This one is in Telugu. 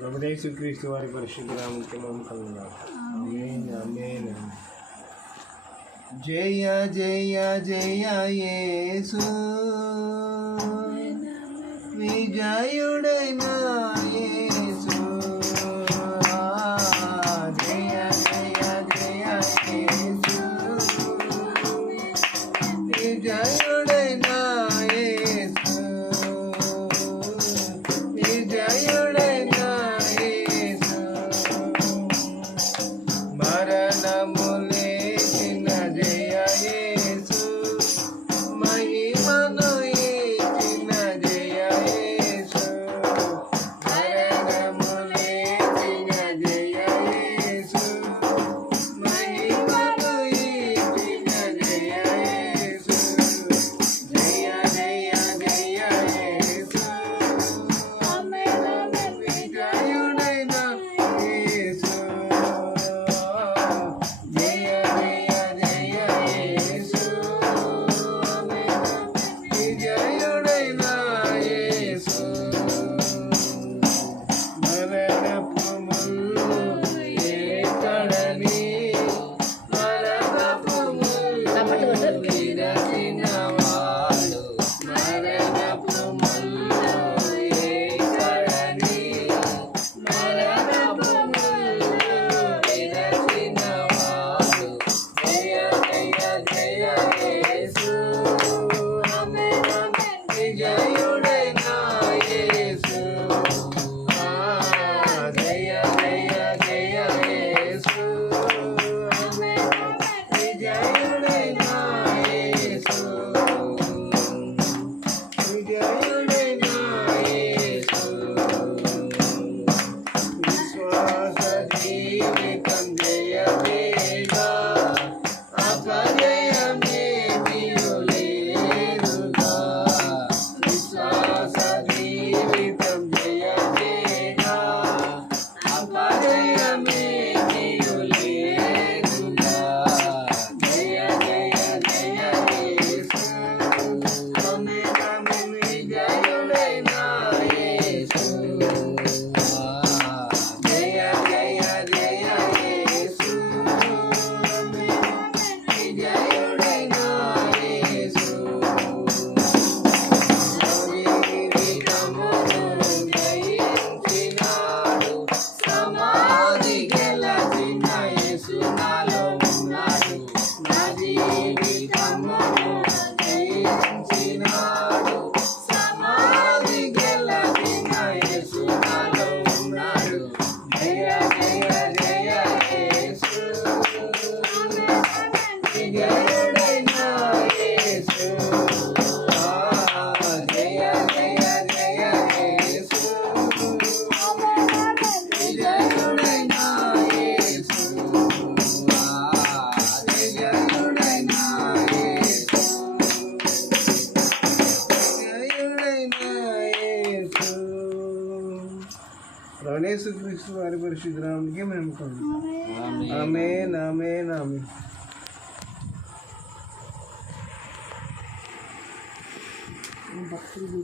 యేసుక్రీస్తు వారి పరిశుద్ధ నామమునకు మహిమ కలుగును. ఆమేన్ ఆమేన్. జయ జయ జయ యేసు విజయుడైన యేసు. జయ జయ జయ యేసు విజయుడైన యేసు. విజయుడైన యేసు. మరణములే జయ యేసు. మహిమను ఇచ్చిన జయ యేసు. మరణములే జయ యేసు. మహిమను ఇచ్చిన జయ యేసు. జయ జయ జయ యేసు. విజయుడైన యేసు. జయ జయ జయ యేసు. విజయుడైన యేసు. మరణపు ముళ్ళు ఎక్కడని మరణపు ముళ్ళు విరచినవాడు. మరణపు ముళ్ళు ఎక్కడని మరణపు ముళ్ళు విరచినవాడు. జయ జయ జయ యేసు. విజయుడైన యేసు. జయ జయ జయ యేసు. విజయుడైన యేసు. విజయుడైన యేసు. విశ్వాస జీవితం జయమేగా. అపజయమేమియు లేదుగా. విశ్వాస జీవితం జయమేగా. అపజయమేమియు లేదుగా. జయ జయ జయ యేసు. ఆమేన్ ఆమేన్. విజయుడైన యేసు. జయ జయ జయ యేసు. విజయుడైన యేసు. శరీరమును జయించినాడు. సమాధి గెలచిన యేసు నాలో ఉన్నాడు. నా జీవితమును జయించినాడు. సమాధి గెలచిన యేసు నాలో ఉన్నాడు. జయ జయ జయ యేసు. విజయుడైన యేసు. జయ జయ జయ యేసు. విజయుడైన యేసు. విజయుడైన యేసు. విజయుడైన యేసు. యేసుక్రీస్తు వారి పరిశుద్ధ నామమునకు మహిమ కలుగును. ఆమేన్ ఆమేన్ ఆమేన్. భక్తులు